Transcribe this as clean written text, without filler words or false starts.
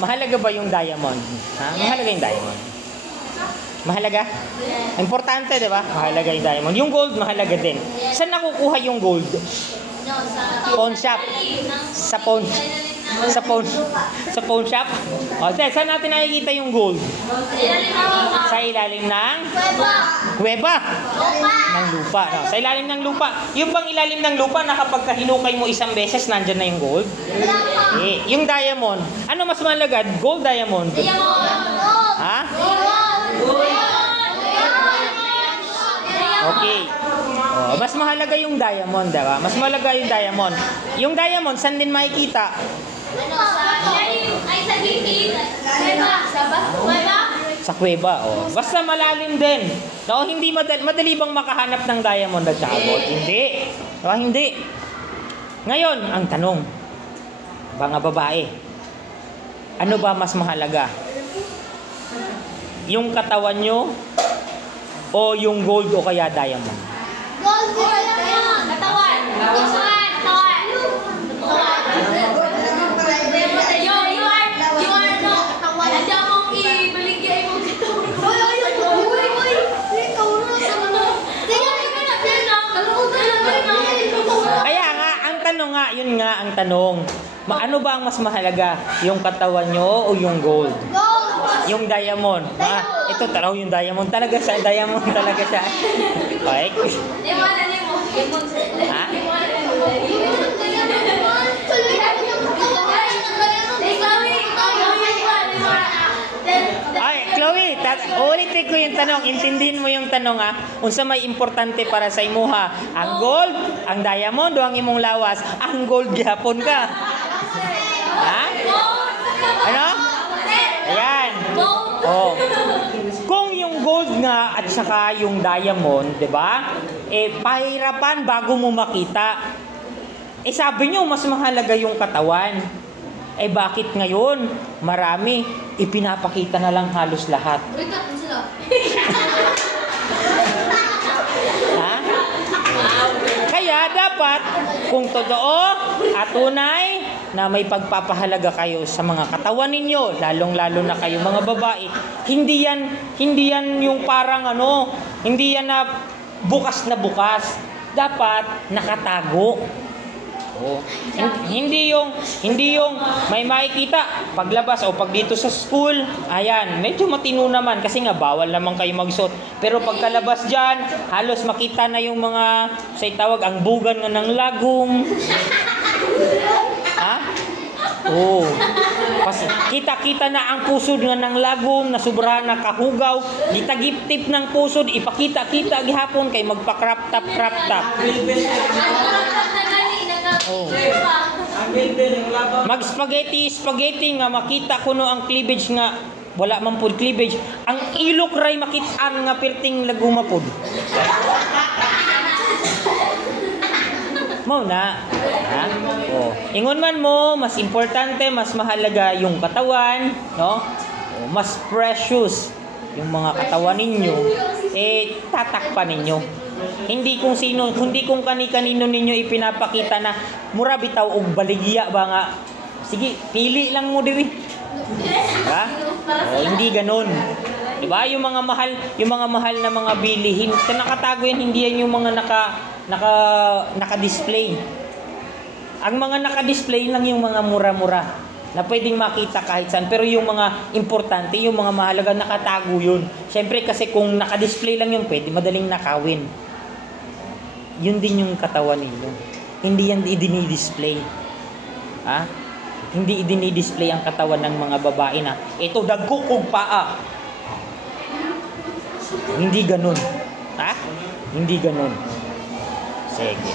mahalaga ba yung diamond? Ha? Mahalaga yung diamond. Mahalaga? Importante, di ba? Mahalaga yung diamond. Yung gold, mahalaga din. Saan nakukuha yung gold? Pawn shop. Sa pawn. Sa pawn shop? O, saan natin nakikita yung gold? Sa ilalim ng kuweba. Ng lupa. No? Sa ilalim ng lupa. Yung bang ilalim ng lupa na kapag hinukay mo isang beses, nandyan na yung gold? Eh, yung diamond. Ano mas mahalaga? Gold, diamond? Ha? Okay. Oh, mas mahalaga yung diamond, diba? Mas mahalaga yung diamond. Yung diamond, saan din makikita? Sa kuweba, oh. Basta malalim din. No, hindi madali bang makahanap ng diamond at saka gold? Hindi. No, hindi. Ngayon, ang tanong, mga babae, ano ba mas mahalaga? Yung katawan nyo o yung gold o kaya diamond? Gold o diamond. Katawan. Kaya nga, ang tanong nga, yun nga ang tanong. Ano ba ang mas mahalaga? Yung katawan nyo o yung gold? Yung diamond. Ito talaw yung diamond talaga siya. Diamond talaga siya. Okay? Ha? Ay, Chloe, ulitin ko yung tanong. Intindihin mo yung tanong, ha? Unsa may importante para sa imuha? Ang gold, ang diamond, o ang imong lawas? Ang gold gihapon ka. Ha? Ano? Ayan. Oh. Kung yung gold nga at saka yung diamond, 'di ba? Eh pahirapan bago mo makita. Eh sabi niyo mas mahalaga yung katawan. Eh bakit ngayon marami ipinapakita na lang halos lahat? Ha? Kaya dapat kung totoo at tunay na may pagpapahalaga kayo sa mga katawan ninyo, lalong-lalo na kayo mga babae, hindi yan yung parang hindi yan na bukas. Dapat nakatago. Oh. Hindi yung may makikita paglabas o pag dito sa school, ayan, medyo matino naman kasi nga bawal naman kayo magsuot. Pero pagkalabas diyan, halos makita na yung mga say tawag ang bugan nga ng lagong. Ha? Oh. Kita-kita na ang pusod nga ng lagom na sobrahan na kahugaw, gitagip-tip ng pusod, ipakita-kita gihapon kay magpa-crop top. Oh. Mag-spaghetti nga makita kuno ang cleavage nga wala man pud cleavage. Ang ilok ray makit-an nga perting laguma pud. Mo na. Ha? Oh. Ingon man mo, mas importante, mas mahalaga yung katawan, no? Oh, mas precious yung mga katawan ninyo, eh tatakpan ninyo. Hindi kung kani-kanino ninyo ipinapakita na mura bitaw og baligya ba nga. Sige, pili lang mo diri. Ha? Oh, hindi ganoon. 'Di ba? Yung mga mahal na mga bilihin, nakatago yan, hindi yan yung mga naka-display. Ang mga naka-display lang yung mga mura-mura na pwedeng makita kahit saan. Pero yung mga importante, yung mga mahalaga, nakatago yun. Siyempre kasi kung naka-display lang yung pwede, madaling nakawin. Yun din yung katawan ninyo. Hindi yan idini-display. Ha? Hindi idini-display ang katawan ng mga babae na ito dagko kong paa. Hindi ganun. Ha? Hindi ganun. Sige.